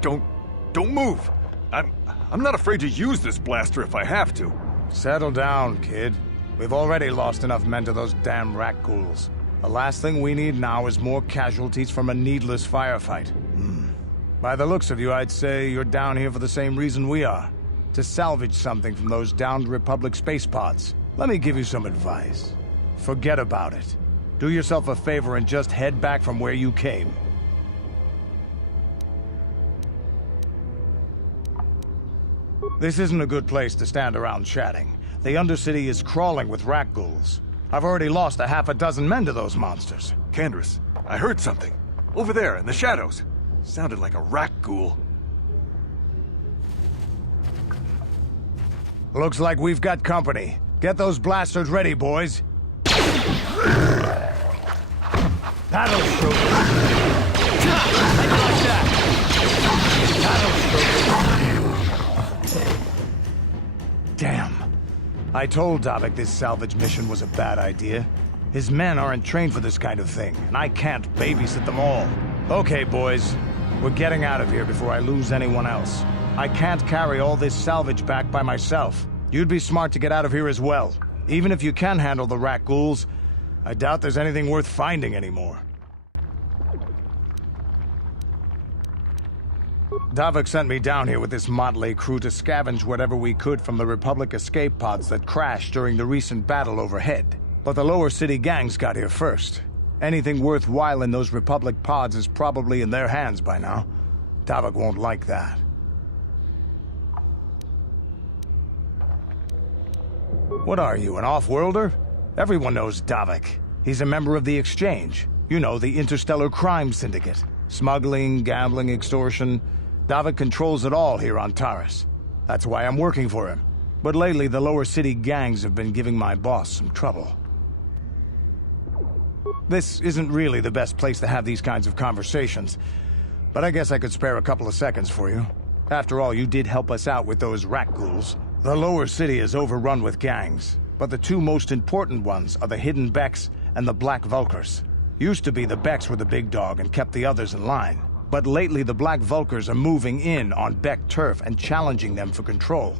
Don't move. I'm not afraid to use this blaster if I have to. Settle down, kid. We've already lost enough men to those damn rat ghouls. The last thing we need now is more casualties from a needless firefight. By the looks of you, I'd say you're down here for the same reason we are. To salvage something from those downed Republic space pods. Let me give you some advice. Forget about it. Do yourself a favor and just head back from where you came. This isn't a good place to stand around chatting. The Undercity is crawling with rat ghouls. I've already lost a half a dozen men to those monsters. Candace, I heard something. Over there, in the shadows. Sounded like a rat ghoul. Looks like we've got company. Get those blasters ready, boys. That'll show you. That'll show you. Damn. I told Davik this salvage mission was a bad idea. His men aren't trained for this kind of thing, and I can't babysit them all. Okay, boys. We're getting out of here before I lose anyone else. I can't carry all this salvage back by myself. You'd be smart to get out of here as well. Even if you can handle the rat ghouls, I doubt there's anything worth finding anymore. Davik sent me down here with this motley crew to scavenge whatever we could from the Republic escape pods that crashed during the recent battle overhead. But the lower city gangs got here first. Anything worthwhile in those Republic pods is probably in their hands by now. Davik won't like that. What are you, an off-worlder? Everyone knows Davik. He's a member of the Exchange. You know, the interstellar crime syndicate. Smuggling, gambling, extortion. Davik controls it all here on Taris. That's why I'm working for him. But lately, the lower city gangs have been giving my boss some trouble. This isn't really the best place to have these kinds of conversations, but I guess I could spare a couple of seconds for you. After all, you did help us out with those rat ghouls. The lower city is overrun with gangs, but the two most important ones are the Hidden Becks and the Black Vulkars. Used to be the Becks were the big dog and kept the others in line. But lately the Black Vulkars are moving in on Beck turf and challenging them for control.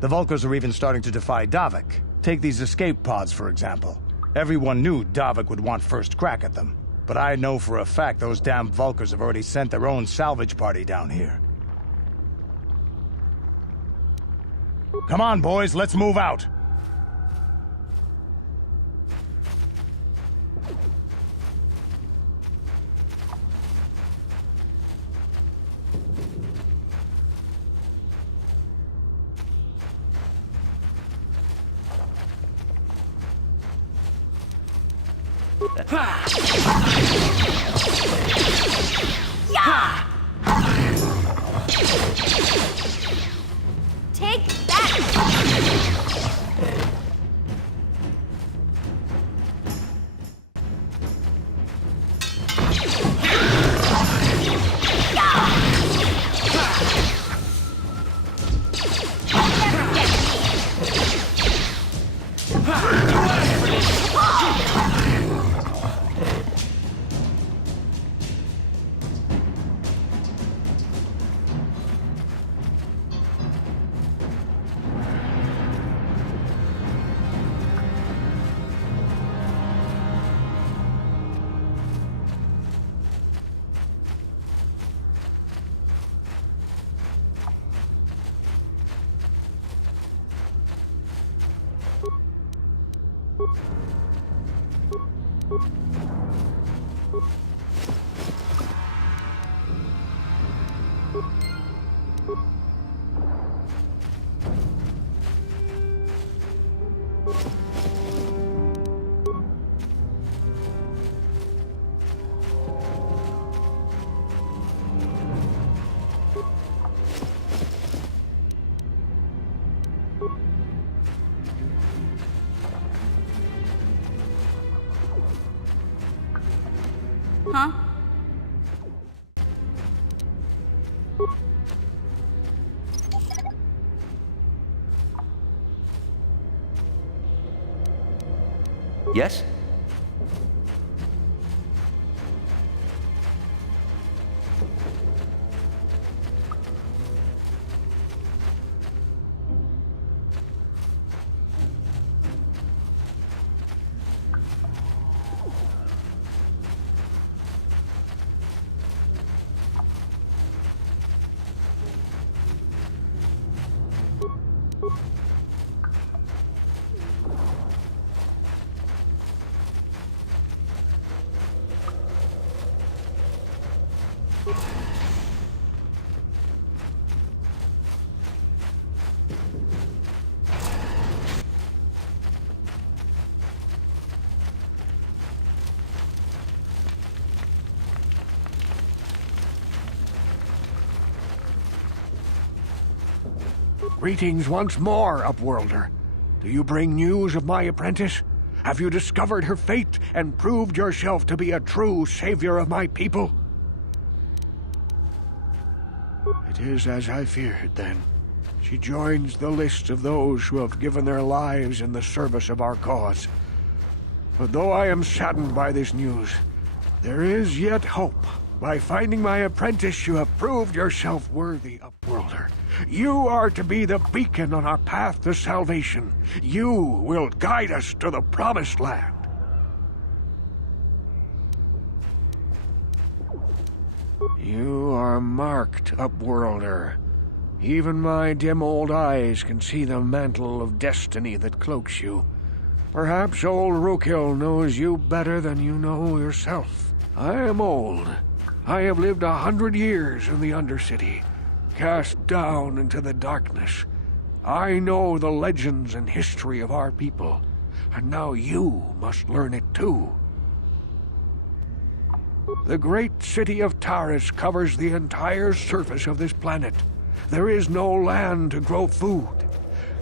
The Vulkars are even starting to defy Davik. Take these escape pods, for example. Everyone knew Davik would want first crack at them. But I know for a fact those damn Vulkars have already sent their own salvage party down here. Come on, boys, let's move out! Yeah! Take that! Huh? Yes? Greetings once more, Upworlder. Do you bring news of my apprentice? Have you discovered her fate and proved yourself to be a true savior of my people? It is as I feared, then. She joins the list of those who have given their lives in the service of our cause. But though I am saddened by this news, there is yet hope. By finding my apprentice, you have proved yourself worthy, Upworlder. You are to be the beacon on our path to salvation. You will guide us to the Promised Land. You are marked, Upworlder. Even my dim old eyes can see the mantle of destiny that cloaks you. Perhaps old Rookhill knows you better than you know yourself. I am old. I have lived 100 years in the Undercity, cast down into the darkness. I know the legends and history of our people, and now you must learn it too. The great city of Taris covers the entire surface of this planet. There is no land to grow food.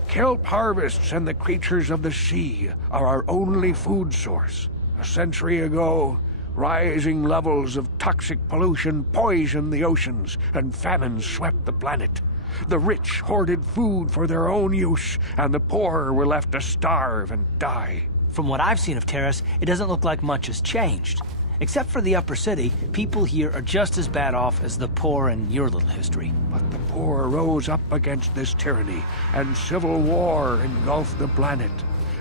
Kelp harvests and the creatures of the sea are our only food source. A century ago, rising levels of toxic pollution poisoned the oceans, and famine swept the planet. The rich hoarded food for their own use, and the poor were left to starve and die. From what I've seen of Terrace, it doesn't look like much has changed. Except for the upper city, people here are just as bad off as the poor in your little history. But the poor rose up against this tyranny, and civil war engulfed the planet.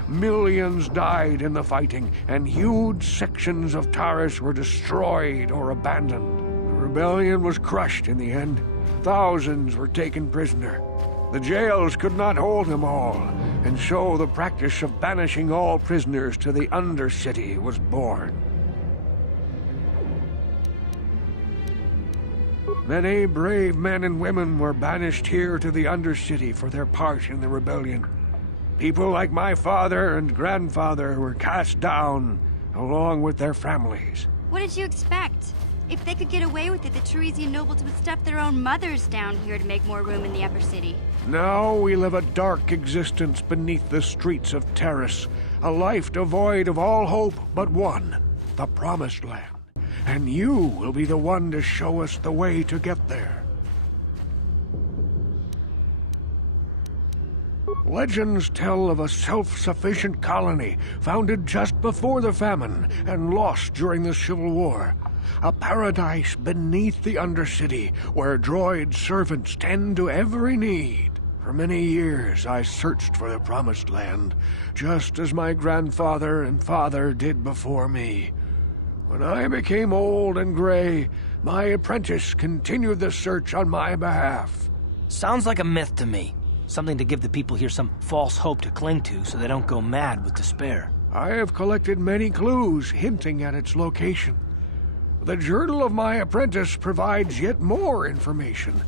Millions died in the fighting, and huge sections of Taris were destroyed or abandoned. The rebellion was crushed in the end. Thousands were taken prisoner. The jails could not hold them all, and so the practice of banishing all prisoners to the Undercity was born. Many brave men and women were banished here to the Undercity for their part in the rebellion. People like my father and grandfather were cast down, along with their families. What did you expect? If they could get away with it, the Teresian nobles would stuff their own mothers down here to make more room in the upper city. Now we live a dark existence beneath the streets of Terrace, a life devoid of all hope but one, the Promised Land. And you will be the one to show us the way to get there. Legends tell of a self-sufficient colony founded just before the famine and lost during the Civil War. A paradise beneath the Undercity where droid servants tend to every need. For many years I searched for the Promised Land, just as my grandfather and father did before me. When I became old and gray, my apprentice continued the search on my behalf. Sounds like a myth to me. Something to give the people here some false hope to cling to so they don't go mad with despair. I have collected many clues hinting at its location. The journal of my apprentice provides yet more information.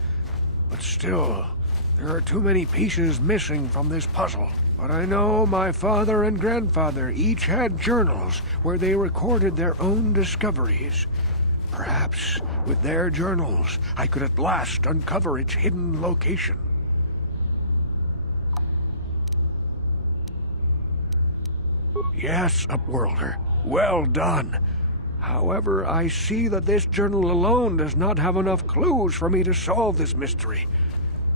But still, there are too many pieces missing from this puzzle. But I know my father and grandfather each had journals where they recorded their own discoveries. Perhaps, with their journals, I could at last uncover its hidden location. Yes, Upworlder. Well done. However, I see that this journal alone does not have enough clues for me to solve this mystery.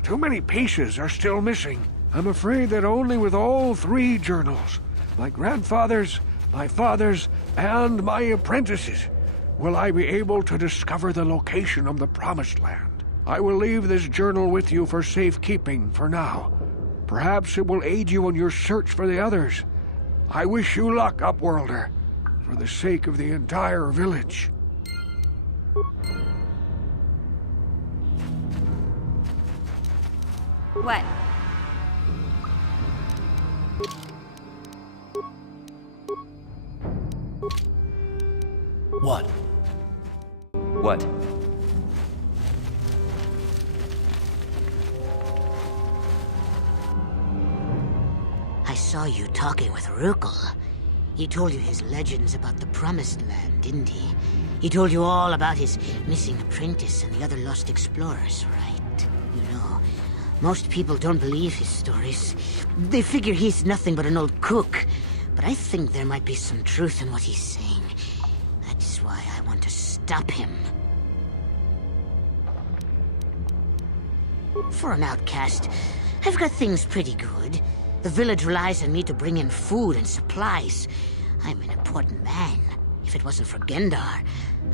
Too many pieces are still missing. I'm afraid that only with all three journals, my grandfather's, my father's, and my apprentice's, will I be able to discover the location of the Promised Land. I will leave this journal with you for safekeeping for now. Perhaps it will aid you in your search for the others. I wish you luck, Upworlder, for the sake of the entire village. What? What? What? saw you talking with Rukel. He told you his legends about the Promised Land, didn't he? He told you all about his missing apprentice and the other lost explorers, right? You know, most people don't believe his stories. They figure he's nothing but an old cook. But I think there might be some truth in what he's saying. That's why I want to stop him. For an outcast, I've got things pretty good. The village relies on me to bring in food and supplies. I'm an important man. If it wasn't for Gendar,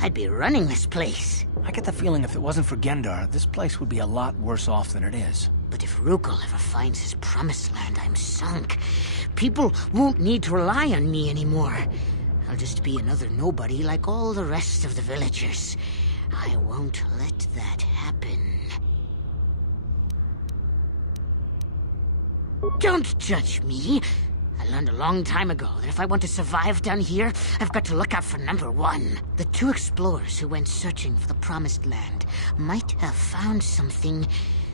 I'd be running this place. I get the feeling if it wasn't for Gendar, this place would be a lot worse off than it is. But if Rukel ever finds his Promised Land, I'm sunk. People won't need to rely on me anymore. I'll just be another nobody like all the rest of the villagers. I won't let that happen. Don't judge me. I learned a long time ago that if I want to survive down here, I've got to look out for number one. The two explorers who went searching for the Promised Land might have found something.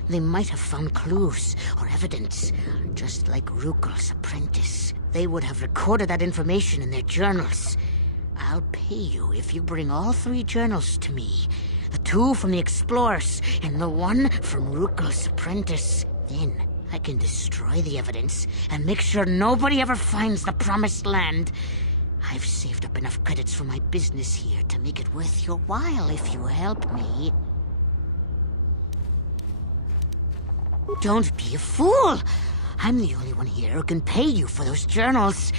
They might have found clues or evidence, just like Rukel's apprentice. They would have recorded that information in their journals. I'll pay you if you bring all 3 journals to me. The 2 from the explorers and the 1 from Rukel's apprentice. Then I can destroy the evidence and make sure nobody ever finds the Promised Land. I've saved up enough credits for my business here to make it worth your while if you help me. Don't be a fool! I'm the only one here who can pay you for those journals.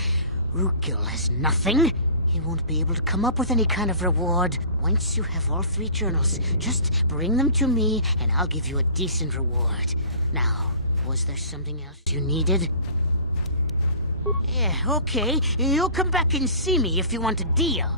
Rukel has nothing. He won't be able to come up with any kind of reward. Once you have all 3 journals, just bring them to me and I'll give you a decent reward. Now, was there something else you needed? Yeah, okay. You'll come back and see me if you want a deal.